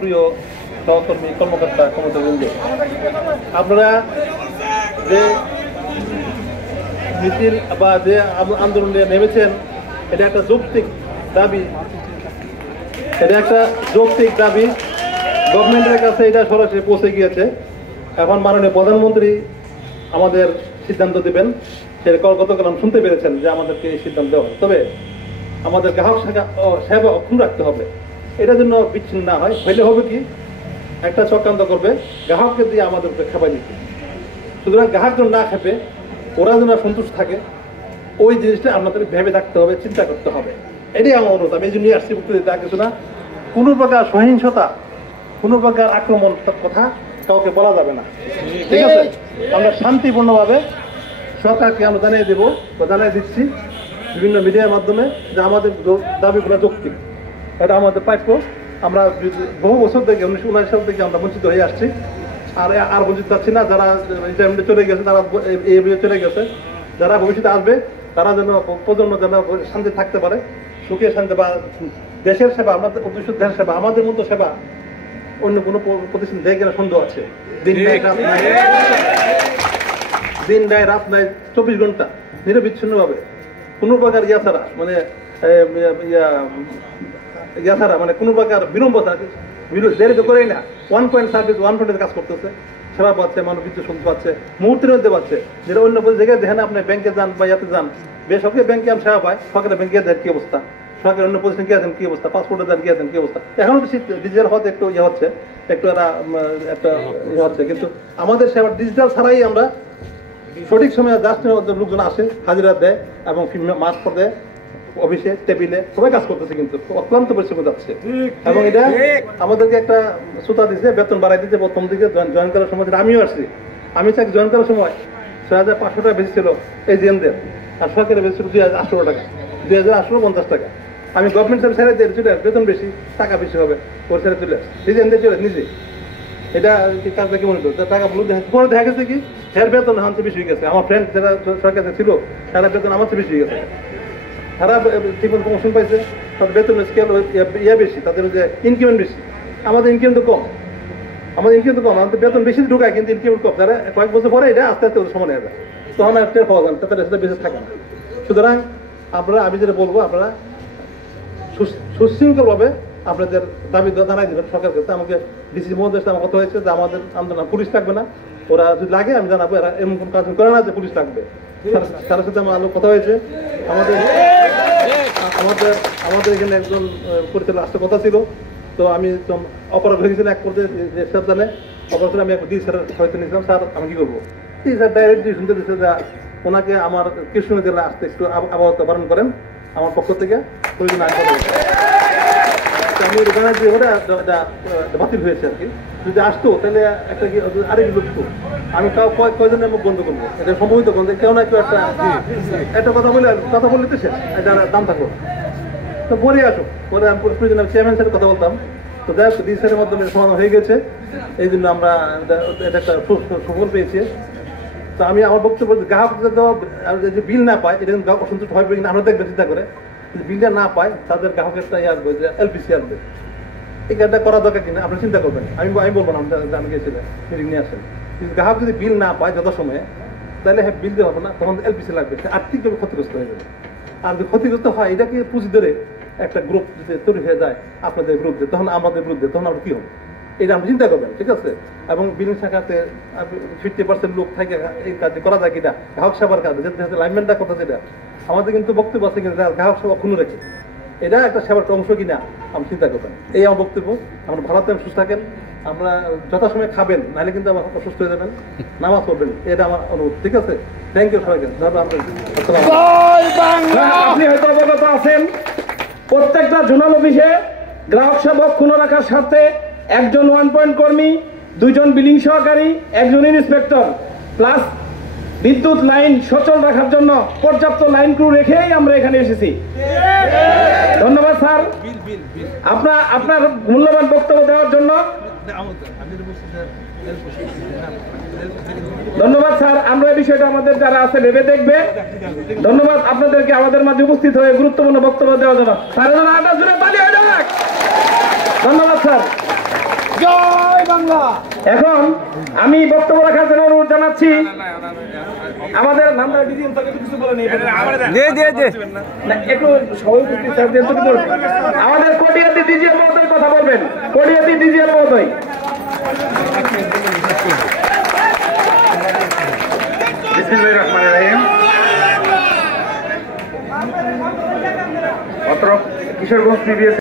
প্রিয় সহকর্মী কর্মকর্তা কর্মচারীবৃন্দ, আপনারা যে মিছিল বা যে আন্দোলনে নেমেছেন এটা একটা যৌক্তিক দাবি, গভর্নমেন্টের কাছে এটা সরাসরি পৌঁছে গিয়েছে। এখন মাননীয় প্রধানমন্ত্রী আমাদের সিদ্ধান্ত দেবেন। সেটা গতকাল শুনতে পেরেছেন যে আমাদেরকে এই সিদ্ধান্ত দেওয়া হয়। তবে আমাদের গ্রাহক সেবা অক্ষুণ্ণ রাখতে হবে, এটার জন্য বিচ্ছিন্ন না হয়। হইলে হবে কি, একটা চক্রান্ত করবে গ্রাহককে দিয়ে আমাদেরকে খেপাই দিতে। সুতরাং গ্রাহক যেন না খেপে, ওরা যেন সন্তুষ্ট থাকে, ওই জিনিসটা আপনাদের ভেবে থাকতে হবে, চিন্তা করতে হবে। এটাই আমার অনুরোধ। আমি এই জন্য আসছি বক্তব্য দিতে, কিছু না। কোনো প্রকার সহিংসতা, কোনো প্রকার আক্রমণ কথা কাউকে বলা যাবে না, ঠিক আছে? আমরা শান্তিপূর্ণভাবে সরকারকে আমরা জানিয়ে দেবো বা জানিয়ে দিচ্ছি বিভিন্ন মিডিয়ার মাধ্যমে যে আমাদের দাবিগুলো যৌক্তিক, এটা আমাদের প্রাপ্য। আমরা বহু বছর থেকে 1979 সাল থেকে আমরা বঞ্চিত হয়ে আসছি, আর বঞ্চিত যাচ্ছি না। যারা রিটায়ারমেন্টে চলে গেছে, তারা এই চলে গেছে, যারা ভবিষ্যতে আসবে তারা যেন প্রজন্ম যেন শান্তি থাকতে পারে, সুখে শান্তি, বা দেশের সেবা, আমাদের অতিষ্ঠ দেশের সেবা, আমাদের মতো সেবা অন্য কোনো প্রতিষ্ঠান দেয় কিনা সন্দেহ আছে। দিন নাই রাত নাই 24 ঘন্টা নিরবিচ্ছিন্নভাবে কোনো প্রকার মানে কোনো প্রকার বিলম্ব দেরি তো করেই না। 1 পয়েন্ট সার্ভিস 1 পয়েন্টের কাজ করতেছে, সেবা পাচ্ছে, মানব বিদ্যুৎ শুনতে পাচ্ছে, মুহূর্তের মধ্যে পাচ্ছে। যেটা অন্য জায়গায় দেখেন, আপনি ব্যাংকে যান বা ইয়াতে যান, বেসরকারি ব্যাংকে আমি সেবা পাই, সরকারি ব্যাংকে দেন কি অবস্থা, সরকারি অন্য প্রতিষ্ঠান গিয়ে দেন কি অবস্থা, পাসপোর্টে দেন গিয়ে দেন কি অবস্থা। এখন তো ডিজিটাল হতে একটু ইয়ে হচ্ছে, একটু একটা ইয়ে হচ্ছে, কিন্তু আমাদের সেবা ডিজিটাল ছাড়াই আমরা সঠিক সময়ে জাস্টের মধ্যে লোকজন আসে, হাজিরা দেয় এবং মাস্ক দেয়, অফিসে টেবিলে সবাই কাজ করতেছে, কিন্তু অক্লান্ত পরিশ্রম যাচ্ছে। এবং এটা আমাদেরকে একটা সুতা দিচ্ছে, বেতন বাড়াই দিচ্ছে প্রথম দিকে জয়েন করার সময়। আমিও আসছি, আমি চাকরি জয়েন করার সময় 6,500 টাকা বেশি ছিল এজিএনদের, আর সরকারের বেশি ছিল 2,800 টাকা, 2,850 টাকা। আমি গভর্নমেন্ট সার্ভিস ছেড়ে দিয়ে চলে আসি, বেতন বেশি, টাকা বেশি হবে, ওর ছেড়ে চলে আসি, এজিএনদের চলে নিজে। এটা কাজটা কি মনে করতো, টাকা বলে পরে দেখা গেছে কি হের বেতন আমার চেয়ে বেশি হয়ে গেছে। আমার ফ্রেন্ড যারা সরকারে ছিল তারা বেতন আমার চেয়ে বেশি হয়ে গেছে, তারা ঠিকমতো প্রমোশন পাইছে, তাদের বেতনের স্কেল বেশি, তাদের যে ইনক্রিমেন্ট বেশি। আমাদের ইনক্রিমেন্ট তো কম, আমাদের বেতন বেশি ঢুকায় কিন্তু ইনক্রিমেন্ট কম। তারা কয়েক বছর পরে এটা আস্তে আস্তে ওদের সমান হয়ে যায়, তখন আর টের পাওয়া যায় না, তাদের সেটা বেশি থাকে না। সুতরাং আমি যেটা বলবো, আপনারা সুশৃঙ্খলভাবে আপনাদের দাবি জানাই দেবেন সরকার কাছে। আমাকে ডিসি মহোদয় আমার কথা হয়েছে যে আমাদের আন্দোলন পুলিশ থাকবে না, ওরা যদি লাগে আমি জানাবো, এরা এমন কোনো কাজ করে না যে পুলিশ লাগবে। তার সাথে আমার কথা হয়েছে। আমাদের এখানে একজন পরিচালক আসতে কথা ছিল, তো আমি অপরাধ হয়ে গেছিলাম এক করতে স্যার জানে অপরাধ, আমি এক দিই স্যারের হয়তো নিয়েছিলাম, স্যার আমি কি করবো, স্যার ডাইরেক্টলি শুনতে দিচ্ছে যে ওনাকে আমার কৃষ্ণ জেলা আসতে একটু আবহাওয়া বারণ করেন আমার পক্ষ থেকে, প্রয়োজন আগে আমি জানাই যে ওটা বাতিল হয়েছে আর কি। যদি আসতো তাহলে একটা কি আরেক লুকতো, আমি কয়জনের মুখ বন্ধ করবো, এটা সম্ভবিত বন্ধ, কেউ না কেউ একটা কথা বললে তো শেষ, এটা দাম থাকলো তো বলে আসো। পরে আমি প্রয়োজন চেয়ারম্যান সাথে কথা বলতাম, তো যাই হোক ডিসির মাধ্যমে সমাধান হয়ে গেছে, এই জন্য আমরা এটা একটা সুফল পেয়েছি। তো আমি আমার বক্তব্য, গ্রাহক যদি বিল না পায়, এটা কিন্তু অসন্তুষ্ট হবে কিনা আমরা দেখবেন চিন্তা করে। যদি বিলটা না পায় তাদের গ্রাহকেরটা আসবে যে এলপিসি আসবে, এই কাজটা করা দরকার কিনা আপনি চিন্তা করবেন। আমি বলবো না, আমি গিয়েছিলাম মিটিং নিয়ে আসেন। কিন্তু গ্রাহক যদি বিল না পায় যথাসময়ে, তাহলে হ্যাঁ বিল দেওয়া হবে না, তখন এলপিসি লাগবে, আর্থিকভাবে ক্ষতিগ্রস্ত হয়ে যাবে। আর যদি ক্ষতিগ্রস্ত হয়, এটাকে পুঁজি ধরে একটা গ্রুপ যদি তৈরি হয়ে যায় আপনাদের বিরুদ্ধে, তখন আমাদের বিরুদ্ধে, তখন আমরা কি হবে এটা আপনি চিন্তা করবেন, ঠিক আছে? এবং বিলিং শাখাতে 50% লোক থাকে, এই কাজ করা যায় কিনা, গ্রাহক সেবার কাজে যেতে লাইনম্যানটা কথা, যেটা আমাদের কিন্তু বক্তব্য আছে কিন্তু গ্রাহক সেবা অক্ষুণ্ণ রেখে, এটা একটা সেবার অংশ কিনা আপনি চিন্তা করবেন। এই আমার বক্তব্য। আমরা ভালো থাকেন, সুস্থ থাকেন, আমরা যথাসময়ে খাবেন, নাহলে কিন্তু আমার অসুস্থ হয়ে যাবেন, নামাজ পড়বেন, এটা আমার অনুরোধ, ঠিক আছে? থ্যাংক ইউ সবাইকে। আপনি হয়তো অবগত আছেন, প্রত্যেকটা জোনাল অফিসে গ্রাহক সেবা অক্ষুণ্ণ রাখার স্বার্থে একজন 1 পয়েন্ট কর্মী, 2 জন বিলিং সহকারী, 1 জন ইন্সপেক্টর, প্লাস বিদ্যুৎ লাইন সচল রাখার জন্য পর্যাপ্ত লাইন ক্রু রেখেই আমরা এখানে এসেছি। ধন্যবাদ স্যার আপনার মূল্যবান বক্তব্য দেওয়ার জন্য। ধন্যবাদ স্যার, আমরা এই বিষয়টা আমাদের যারা আছে ভেবে দেখবে। ধন্যবাদ আপনাদেরকে আমাদের মাঝে উপস্থিত হয়ে গুরুত্বপূর্ণ বক্তব্য দেওয়ার জন্য। ধন্যবাদ স্যার। এখন আমি বক্তব্য রাখার জন্য অনুরোধ জানাচ্ছি আমাদের নামটা ডিজিএম তাকে কিছু বলে নেই একটু সভাপতি স্যারদের তো বলবেন। আমাদের কোটিয়াদি ডিজিএম মহোদয় কথা বলবেন। কোটিয়াদি ডিজিএম মহোদয়। বিসমিল্লাহির রহমানির রহিম। অত্র কিশোরগঞ্জ সিবিএস